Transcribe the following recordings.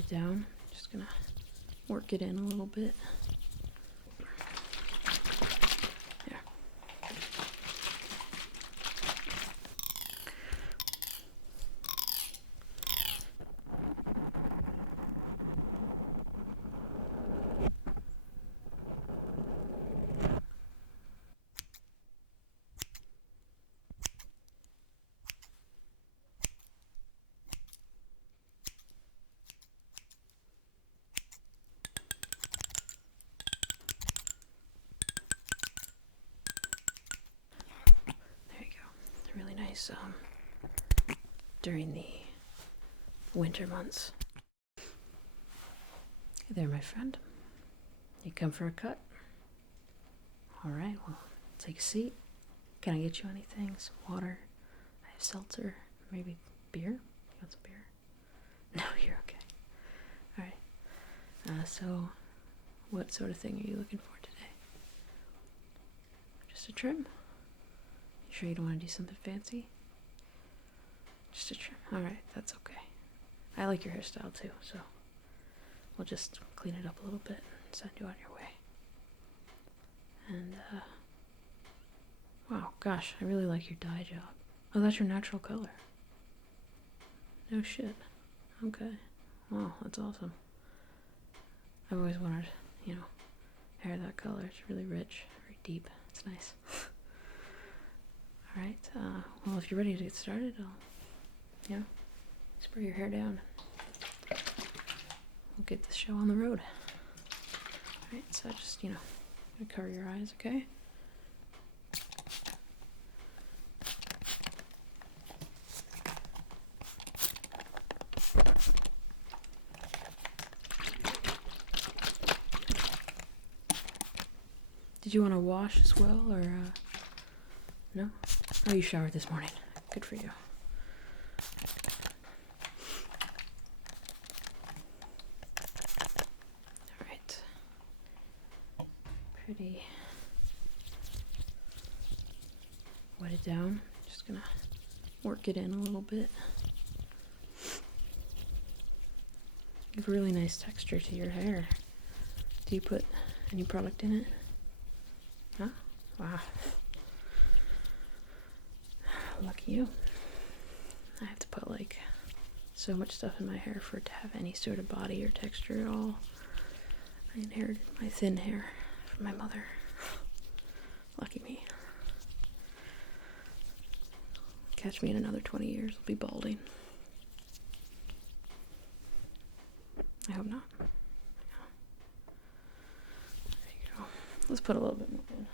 it down. Just gonna work it in a little bit. Yeah. Really nice during the winter months. Hey there, my friend. You come for a cut? All right, well, take a seat. Can I get you anything? Some water? I have seltzer, maybe beer? You want some beer? No, you're okay. All right. So what sort of thing are you looking for today? Just a trim? You sure you don't want to do something fancy? Just a trim. Alright, that's okay. I like your hairstyle too, so we'll just clean it up a little bit and send you on your way. And, wow, gosh, I really like your dye job. Oh, that's your natural color. No shit. Okay. Wow, that's awesome. I've always wanted, hair that color. It's really rich, very deep. It's nice. Alright, well, if you're ready to get started, I'll, spray your hair down. We'll get this show on the road. Alright, so just, gonna cover your eyes, okay? Did you want to wash as well, or, no? Oh, you showered this morning. Good for you. Alright. Pretty. Wet it down. Just gonna work it in a little bit. You have a really nice texture to your hair. Do you put any product in it? Huh? Wow. Lucky you. I have to put so much stuff in my hair for it to have any sort of body or texture at all. I inherited my thin hair from my mother. Lucky me. Catch me in another 20 years, I'll be balding. I hope not. There you go. Let's put a little bit more in.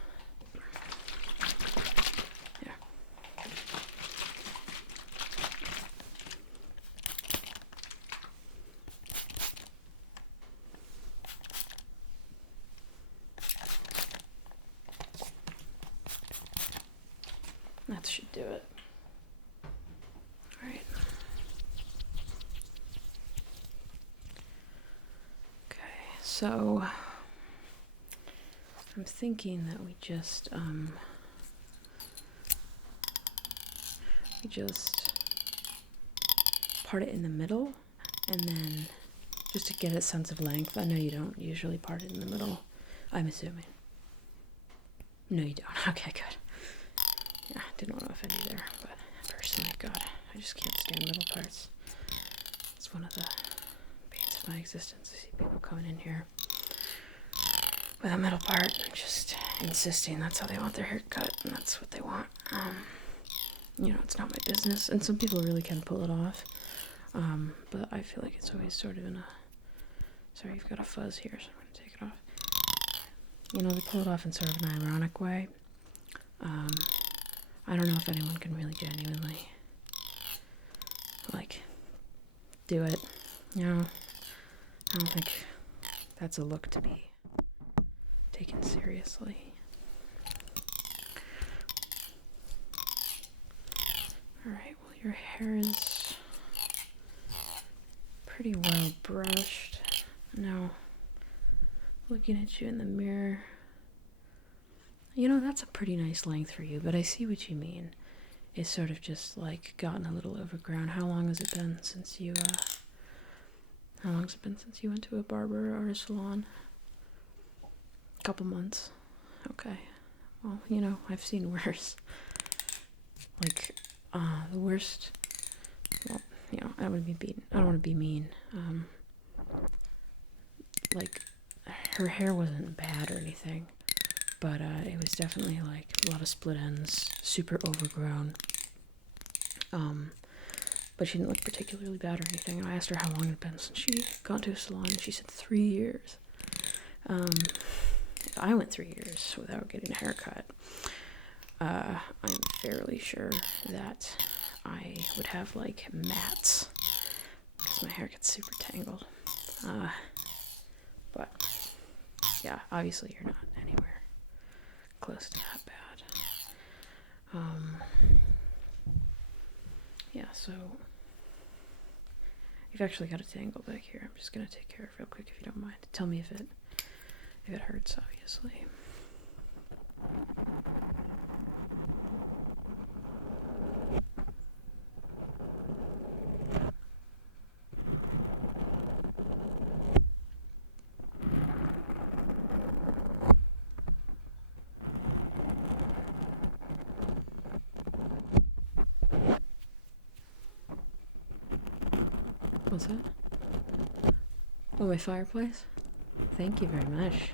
That should do it. Alright. Okay, so I'm thinking that we just part it in the middle, and then just to get a sense of length. I know you don't usually part it in the middle, I'm assuming. No, you don't. Okay, good. Yeah, didn't want to offend you there, but personally, God, I just can't stand middle parts. It's one of the pains of my existence. I see people coming in here with a middle part and just insisting that's how they want their hair cut, and that's what they want. It's not my business, and some people really can pull it off, but I feel like it's always sort of in a... Sorry, you've got a fuzz here, so I'm going to take it off. They pull it off in sort of an ironic way. I don't know if anyone can really genuinely, do it. I don't think that's a look to be taken seriously. Alright, well, your hair is pretty well brushed. Now, looking at you in the mirror, that's a pretty nice length for you, but I see what you mean. It's sort of just gotten a little overgrown. How long has it been since you How long's it been since you went to a barber or a salon? A couple months. Okay. Well, I've seen worse. Like, the worst. Well, I don't want to be mean. Like, her hair wasn't bad or anything, but it was definitely like a lot of split ends, super overgrown. But she didn't look particularly bad or anything. And I asked her how long it had been since she gone to a salon, and she said 3 years. If I went 3 years without getting a haircut, I'm fairly sure that I would have like mats, because my hair gets super tangled. But yeah, obviously you're not anywhere close to that bad. Yeah, so you've actually got a tangle back here. I'm just gonna take care of it real quick if you don't mind. Tell me if it hurts, obviously. What's that? Oh, my fireplace? Thank you very much.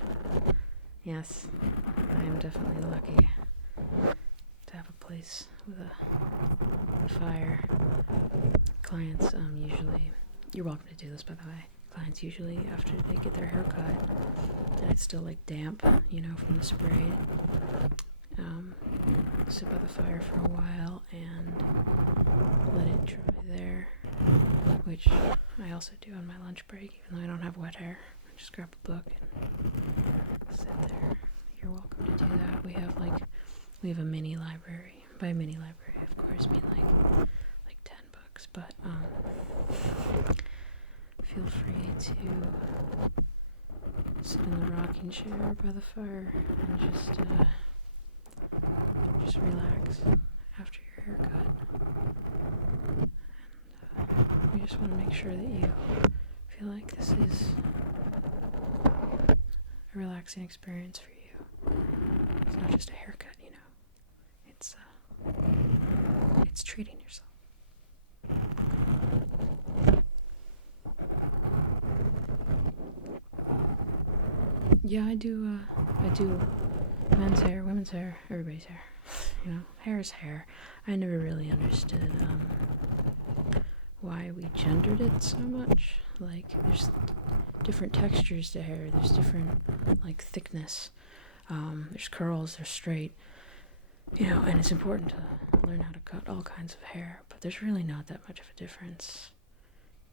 Yes, I am definitely lucky to have a place with a fire. Clients usually, you're welcome to do this by the way, clients usually after they get their hair cut and it's still like damp, from the spray, sit by the fire for a while and let it dry there, which I also do on my lunch break, even though I don't have wet hair. I just grab a book and sit there. You're welcome to do that. We have a mini library. By mini library, of course, I mean like 10 books, but feel free to sit in the rocking chair by the fire and just relax after your haircut. And we just want to make sure that you feel like this is a relaxing experience for you. It's not just a haircut, it's treating yourself. Yeah, I do men's hair, women's hair, everybody's hair. Hair is hair. I never really understood why we gendered it so much. Like, there's different textures to hair. There's different, thickness. There's curls, there's straight. And it's important to learn how to cut all kinds of hair. But there's really not that much of a difference,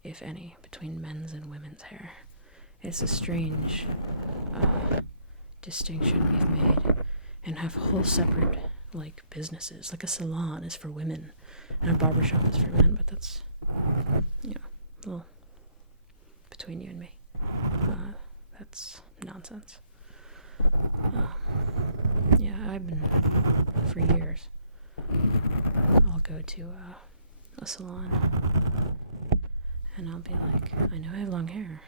if any, between men's and women's hair. It's a strange distinction we've made, and have whole separate businesses. Like a salon is for women and a barbershop is for men, but that's well, between you and me, that's nonsense. Yeah, I've been for years. I'll go to a salon and I'll be like, I know I have long hair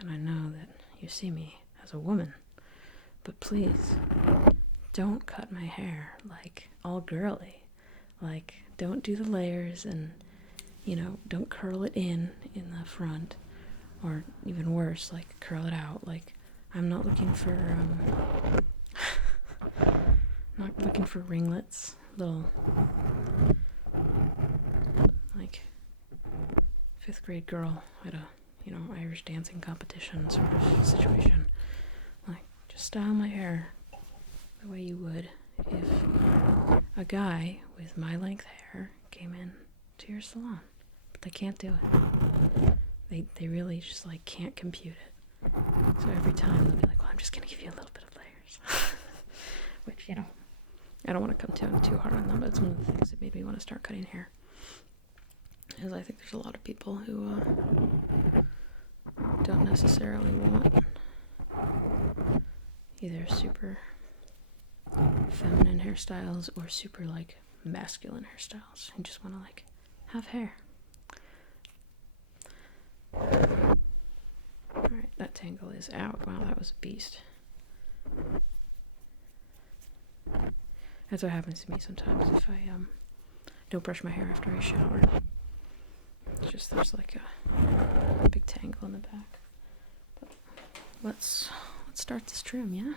and I know that you see me as a woman, but please don't cut my hair all girly. Don't do the layers and don't curl it in the front, or even worse, curl it out. I'm not looking for ringlets, little 5th grade girl at a Irish dancing competition sort of situation. Just style my hair the way you would if a guy with my length hair came in to your salon. But they can't do it. They really just can't compute it. So every time they'll be like, well, I'm just gonna give you a little bit of layers. Which, I don't want to come down too hard on them, but it's one of the things that made me want to start cutting hair. Because I think there's a lot of people who don't necessarily want either super feminine hairstyles or super masculine hairstyles, and just want to have hair. that tangle is out. Wow, that was a beast. That's what happens to me sometimes if I don't brush my hair after I shower. It's just there's like a big tangle in the back. But let's start this trim, yeah?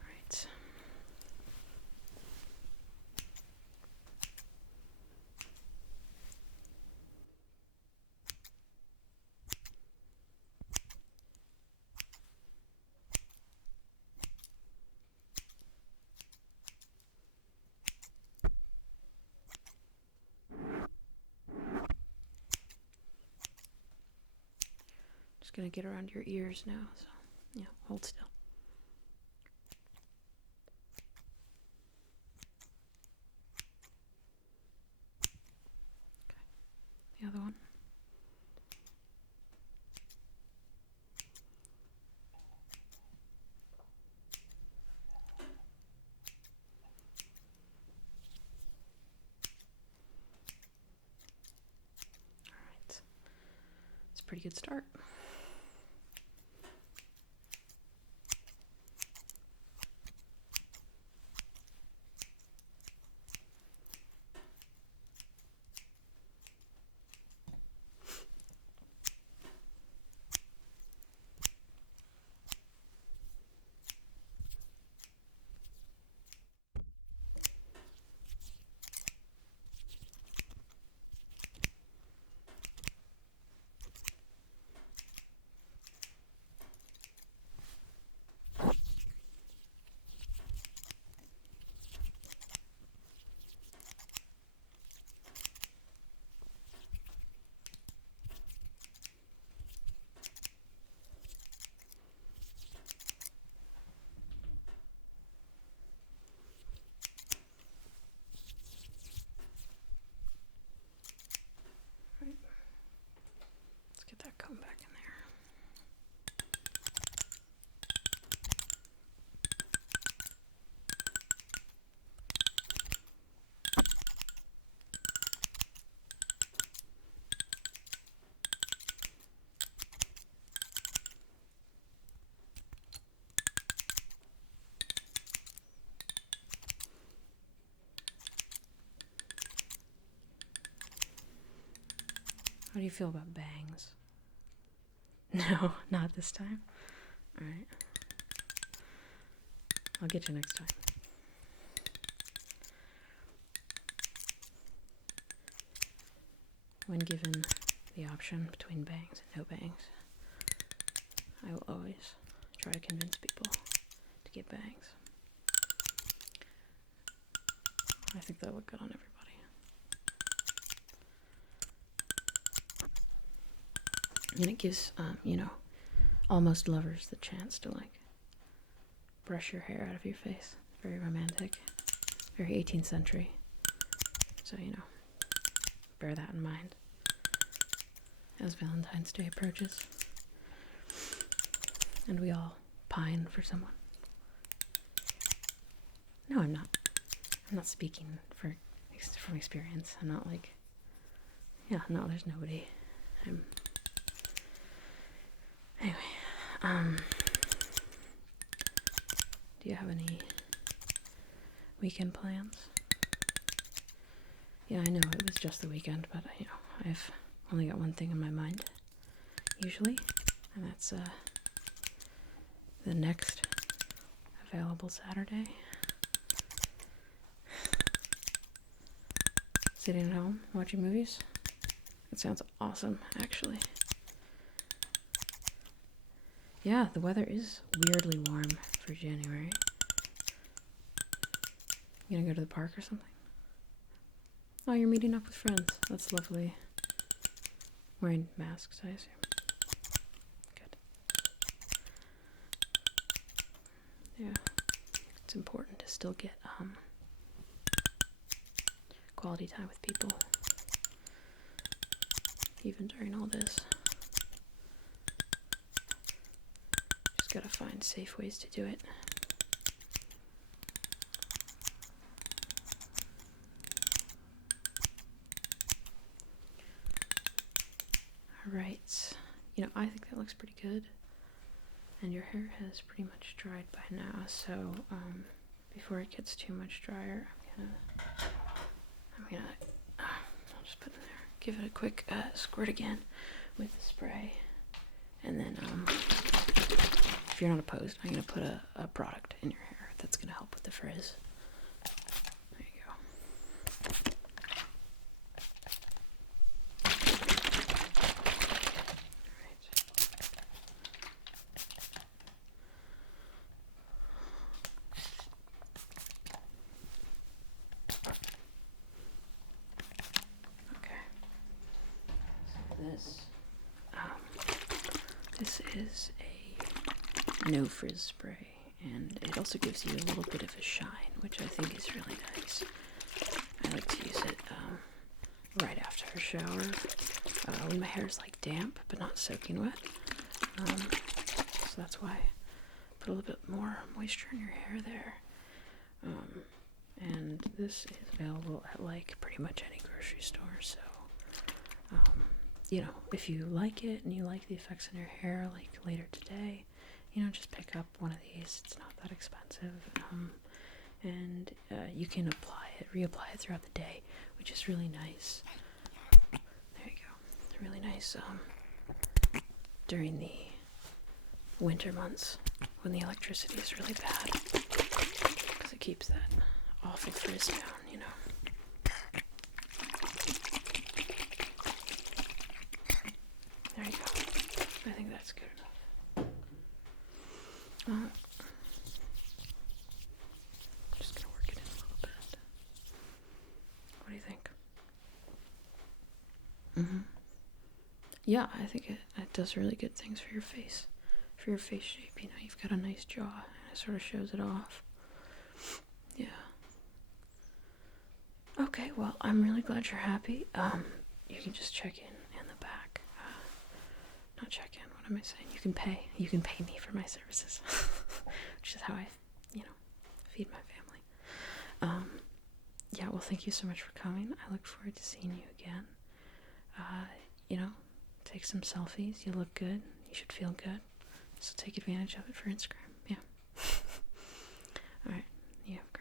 Right. Just gonna get around your ears now, so yeah, hold still. Okay, the other one. Alright, it's a pretty good start. Let's get that comb back in there. How do you feel about bangs? No, not this time. Alright. I'll get you next time. When given the option between bangs and no bangs, I will always try to convince people to get bangs. I think they'll look good on everybody. And it gives, almost lovers the chance to, brush your hair out of your face. Very romantic. Very 18th century. So, bear that in mind as Valentine's Day approaches. And we all pine for someone. No, I'm not. I'm not speaking from experience. I'm not no, there's nobody. Anyway, do you have any weekend plans? Yeah, I know it was just the weekend, but I've only got one thing in my mind, usually, and that's the next available Saturday. Sitting at home, watching movies. It sounds awesome, actually. Yeah, the weather is weirdly warm for January. You gonna go to the park or something? Oh, you're meeting up with friends. That's lovely. Wearing masks, I assume. Good. Yeah, it's important to still get quality time with people, even during all this. Just gotta find safe ways to do it. Alright. I think that looks pretty good. And your hair has pretty much dried by now, so before it gets too much drier, I'll just put it in there. Give it a quick squirt again with the spray, and then if you're not opposed, I'm gonna put a product in your hair that's gonna help with the frizz. There you go. This is a no frizz spray, and it also gives you a little bit of a shine, which I think is really nice. I like to use it right after a shower when my hair is like damp but not soaking wet. So that's why I put a little bit more moisture in your hair there. And this is available at like pretty much any grocery store, so if you like it and you like the effects in your hair, like later today, just pick up one of these. It's not that expensive. And you can reapply it throughout the day, which is really nice. There you go. It's really nice during the winter months when the electricity is really bad, because it keeps that awful frizz down, There you go. I think that's good enough. Just gonna work it in a little bit. What do you think? Yeah, I think it does really good things for your face. For your face shape, you've got a nice jaw, and it sort of shows it off. Yeah. Okay, well, I'm really glad you're happy. You can just check in the back. Not check in, what am I saying? You can pay. You can pay me for my services. Which is how I, feed my family. Yeah, well, thank you so much for coming. I look forward to seeing you again. Take some selfies. You look good. You should feel good. So take advantage of it for Instagram. Yeah. Alright, you have a great